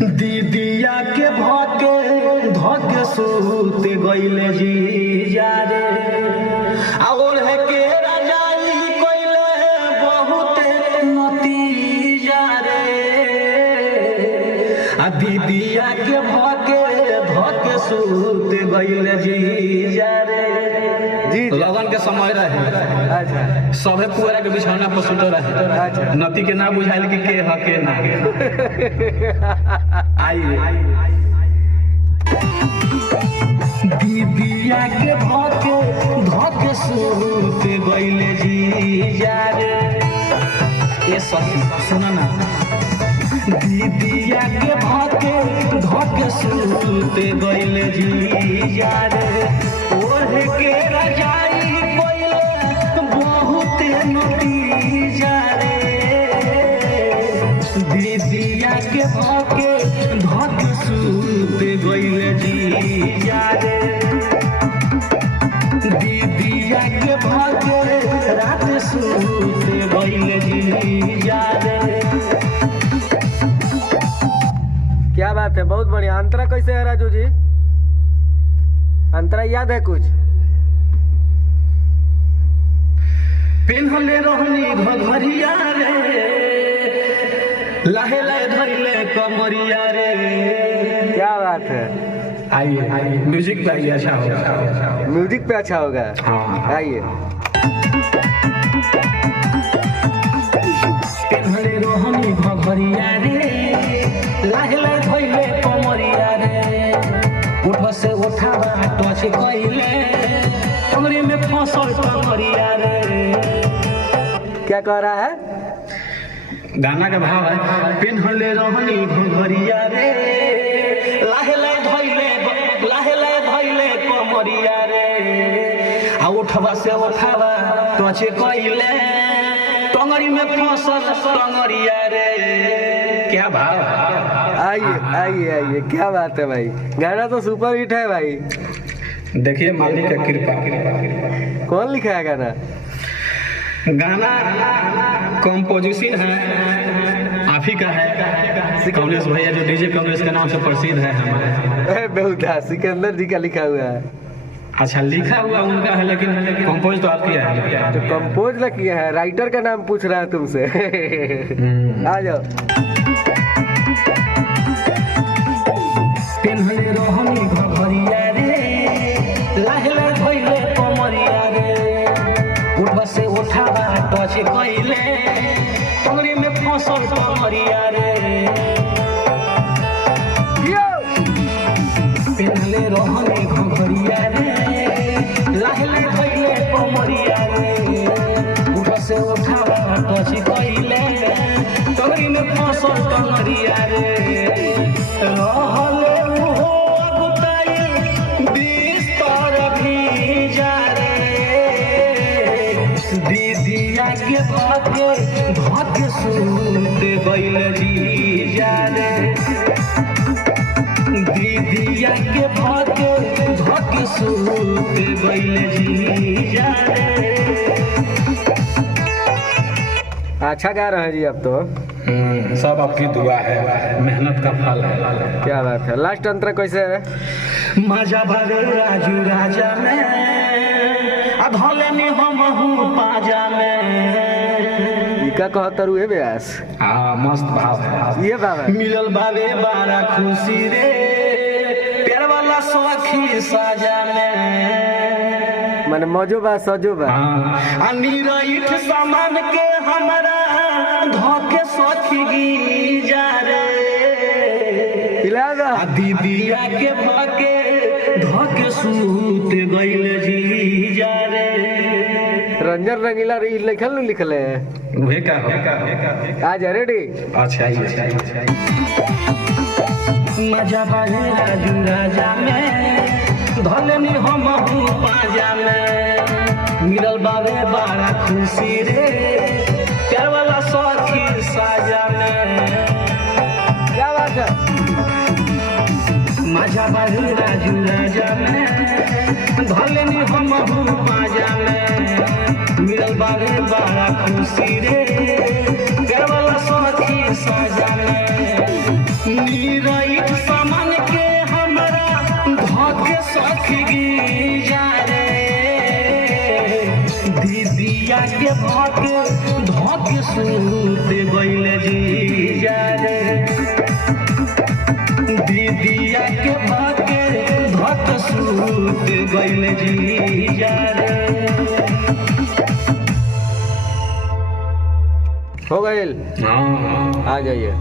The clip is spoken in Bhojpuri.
दीदिया के भके धके सूते गइले जी जारे और है के राजाई कोइले बहुत नती जारे आ दीदिया के भके धके सूते गइले जी जारे जी लगन के समय रहे। अच्छा सबे पुअरा के बिछौना पर सुतल रहे। अच्छा नती के ना बुझाइल कि के ह के ना आइए दीदिया के धके सूते गइले जी जारे ए सखी सुना ना दीदिया के धके सूते गइले जी जारे ओढ़ के रजाई कोइले बहुत नती जारे दीदिया के धके सूते गइले जी जारे दीदिया के धके रात सूते गइले जी जारे। क्या बात है, बहुत बढ़िया। अंतरा कैसे है राजू जी? अंतरा याद है कुछ? पिन्हले रहनी घघरिया रे लाहे लाहे धइले कमरिया रे। क्या बात है, आइए म्यूजिक पे आइए। अच्छा होगा, म्यूजिक पे अच्छा होगा। हाँ आइए। पिन्हले रहनी घघरिया रे लाहे लाहे धइले कमरिया रे उठ से उठावा टच कइले कमरे में फंसल कमरिया रे। क्या कह रहा है? गाना का भाव है पिन्हले रहनी घघरिया रे लाहे लाहे धइले कमरिया रे आ उठवा से उठावा टच कइले टंगरी में फंसल टंगरिया रे। क्या भाव? आइए आइए आइए। क्या बात है भाई, गाना तो सुपर हिट है भाई। देखिए मालिक का कृपा। कौन लिखा है गाना? गाना कंपोजिशन है आप ही का है, कमलेश भैया जो डीजे कमलेश के नाम से प्रसिद्ध है हमारे। बहुत सिकंदर जी का लिखा हुआ है। अच्छा लिखा हुआ उनका है लेकिन कंपोज तो आप किया है। तो कंपोज ना किया है, राइटर का नाम पूछ रहा है तुमसे। आ जाओ। पिन्हले रहनी घघरिया रे लाहे लाहे धइले कमरिया रे उठ से उठावा टच कइले टंगरी में फंसल कमरिया रे। पिन्हले रहनी घघरिया रे लाहे लाहे धइले कमरिया रे उठ से उठावा टच कइले टंगरी में फंसल कमरिया रे। रहले दीदिया के धके सूते गइले जी जारे दीदिया के धके सूते गइले जी जारे। अच्छा गा रहे हैं जी अब तो। सब आपकी दुआ है, मेहनत का फल है। क्या बात है। लास्ट अंतरा कैसे है? मजा भरे राजू राजा में धलेनी हम पाजा में। का कहतर हुए ब्यास। हाँ मस्त भाव है ये बाबा। मिलल बाबे बारा खुशी रे प्यार वाला सखी साजा में। मन मौजो बा सजो बा। हाँ नीरठ सामान के हमारा धके सखी गी रे दीदिया के धके सूते गइले जी जारे। रंजन रंगीला लिखल है उहे का हो आज रेडी। अच्छा मजा बाजे राजू राजा में धलेनी हम पाजा में मिलल बाबे बड़ा खुशी रे प्यार वाला सखी साजा में। क्या बात है। मजा बाजे राजू राजा में धलेनी हम पाजा में मिलल बाबे बड़ा खुशी रे प्यार वाला सखी साजा में। नीरा दीदिया के भाके धके सूत गइल जीजा रे दीदिया के भाके धके सूत गइल जीजा रे। हो गए, हाँ आ जाइए।